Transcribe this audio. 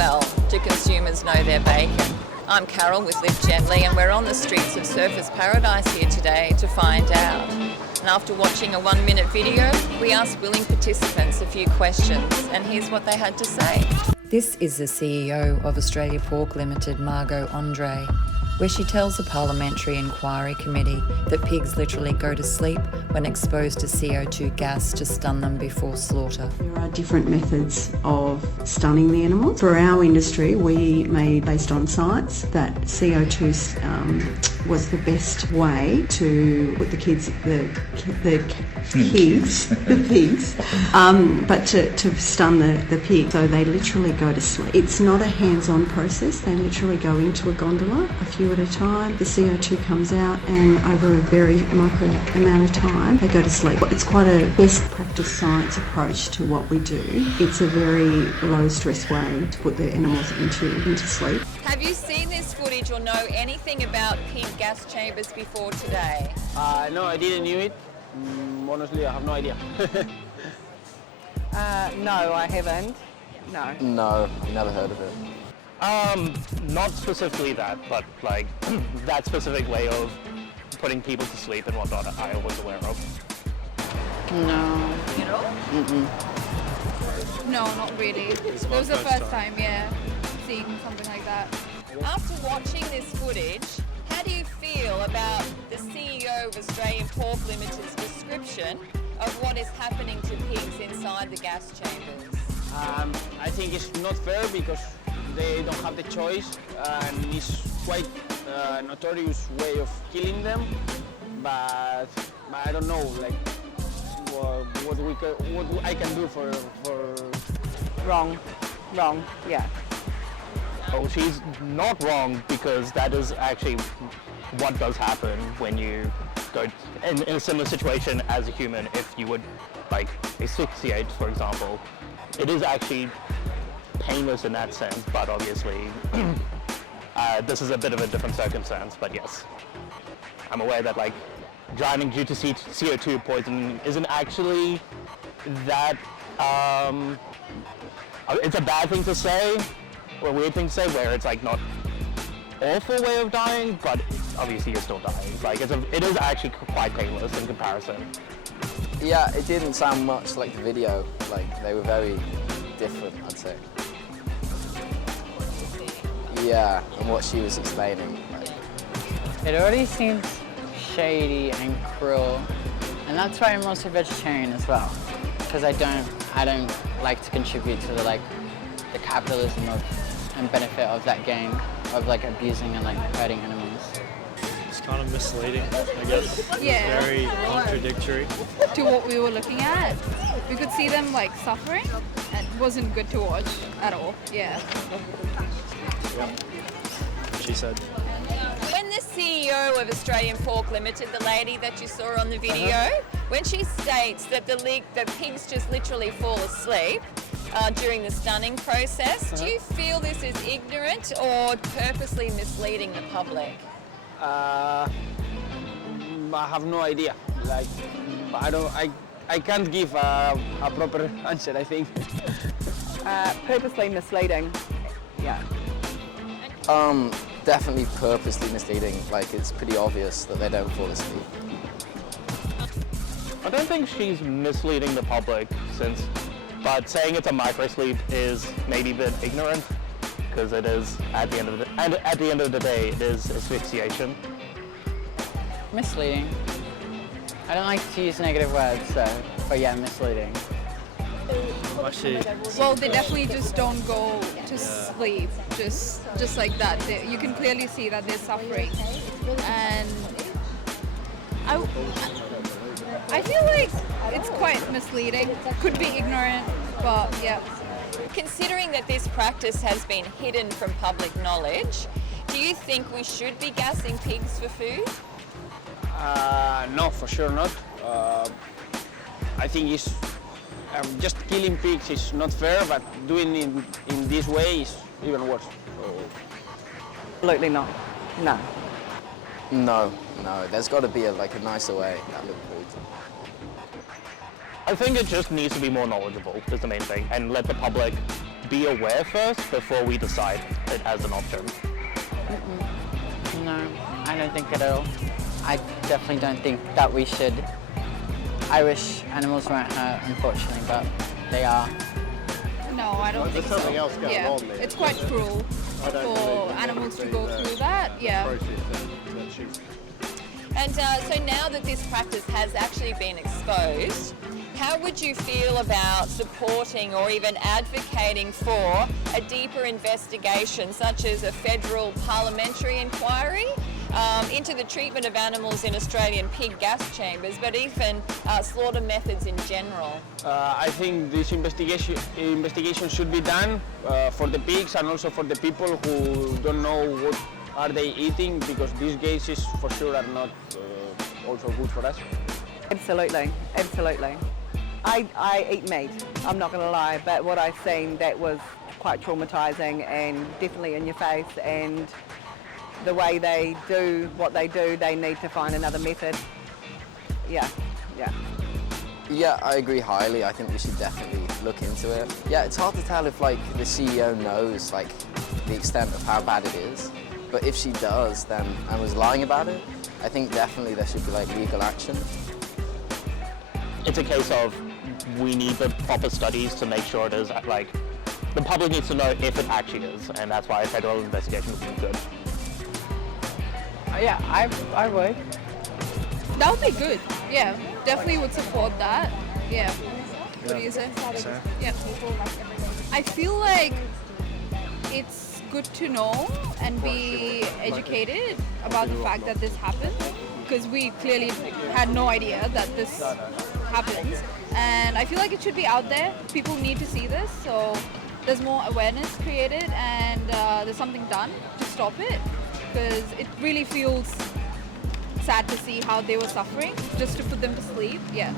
well do consumers know their bacon? I'm Carol with Live Gently, and we're on the streets of Surfers Paradise here today to find out. And after watching a 1-minute video, we asked willing participants a few questions, and here's what they had to say. This is the CEO of Australia Pork Limited, Margo Andrae, where she tells the Parliamentary Inquiry Committee that pigs literally go to sleep when exposed to CO2 gas to stun them before slaughter. There are different methods of stunning the animals. For our industry, we made, based on science, that CO2 was the best way to put the pigs, but to stun the pig. So they literally go to sleep. It's not a hands-on process. They literally go into a gondola, a few at a time. The CO2 comes out, and over a very micro amount of time, they go to sleep. It's quite a best practice science approach to what we do. It's a very low-stress way to put the animals into sleep. Have you seen this footage or know anything about pig gas chambers before today? No, I didn't know it. Honestly, I have no idea. No, I haven't. No. No, never heard of it. Not specifically that, but like that specific way of putting people to sleep and whatnot, I was aware of. No. You know? Mm-mm. No, not really. It was the first time, seeing something like that. After watching this footage, how do you feel about the CEO of Australian Pork Limited's description of what is happening to pigs inside the gas chambers? I think it's not fair because they don't have the choice, and it's quite a notorious way of killing them. But I don't know, like what I can do for. Wrong, yeah. Oh, she's not wrong, because that is actually what does happen when you go in a similar situation as a human. If you would like asphyxiate, for example, it is actually painless in that sense, but obviously this is a bit of a different circumstance. But yes, I'm aware that like drowning due to CO2 poisoning isn't actually that it's a bad thing to say, or a weird thing to say, where it's like not awful way of dying, but obviously you're still dying. Like it is actually quite painless in comparison. Yeah, it didn't sound much like the video. Like they were very different, I'd say. Yeah, and what she was explaining. It already seems shady and cruel, and that's why I'm also vegetarian as well, because I don't like to contribute to the capitalism and benefit of that gain of abusing and hurting animals. It's kind of misleading, I guess. Yeah. It's very contradictory. To what we were looking at, we could see them suffering, and it wasn't good to watch at all. Yeah. She said. When the CEO of Australian Pork Limited, the lady that you saw on the video, when she states that the pigs just literally fall asleep during the stunning process, do you feel this is ignorant or purposely misleading the public? I have no idea. I can't give a proper answer, I think. Purposely misleading. Yeah. Definitely purposely misleading. It's pretty obvious that they don't fall asleep. I don't think she's misleading the public, but saying it's a microsleep is maybe a bit ignorant, because it is at the end of the day it is asphyxiation. Misleading. I don't like to use negative words, but yeah, misleading. Well, they definitely just don't go to sleep, just like that. You can clearly see that they're suffering, and I feel like it's quite misleading. Could be ignorant, but yeah. Considering that this practice has been hidden from public knowledge, do you think we should be gassing pigs for food? No, for sure not. I think it's just killing pigs is not fair, but doing it in this way is even worse. Absolutely not. No. No. There's got to be a nicer way. That looked good. I think it just needs to be more knowledgeable is the main thing, and let the public be aware first before we decide it as an option. No, I don't think at all. I definitely don't think that we should. I wish animals weren't hurt, unfortunately, but they are. No, I don't think so. There's something else going on there. It's quite cruel I don't for believe that animals to it's go been, through that. Yeah. process that she's And so now that this practice has actually been exposed, how would you feel about supporting or even advocating for a deeper investigation, such as a federal parliamentary inquiry into the treatment of animals in Australian pig gas chambers, but even slaughter methods in general? I think this investigation should be done for the pigs and also for the people who don't know what are they eating, because these gases for sure are not also good for us. Absolutely, absolutely. I eat meat, I'm not going to lie, but what I've seen, that was quite traumatising and definitely in your face, and the way they do what they do, they need to find another method. Yeah. Yeah, I agree highly. I think we should definitely look into it. Yeah, it's hard to tell if like the CEO knows like the extent of how bad it is, but if she does then and was lying about it, I think definitely there should be like legal action. It's a case of we need the proper studies to make sure it is like the public needs to know if it actually is, and that's why a federal investigation would be good. Yeah, I would. That would be good. Yeah, definitely would support that. Yeah. What do you say? Yeah. I feel like it's good to know and be educated about the fact that this happened, because we clearly had no idea that this happens. And I feel like it should be out there. People need to see this, so there's more awareness created and there's something done to stop it, because it really feels sad to see how they were suffering just to put them to sleep. Yeah.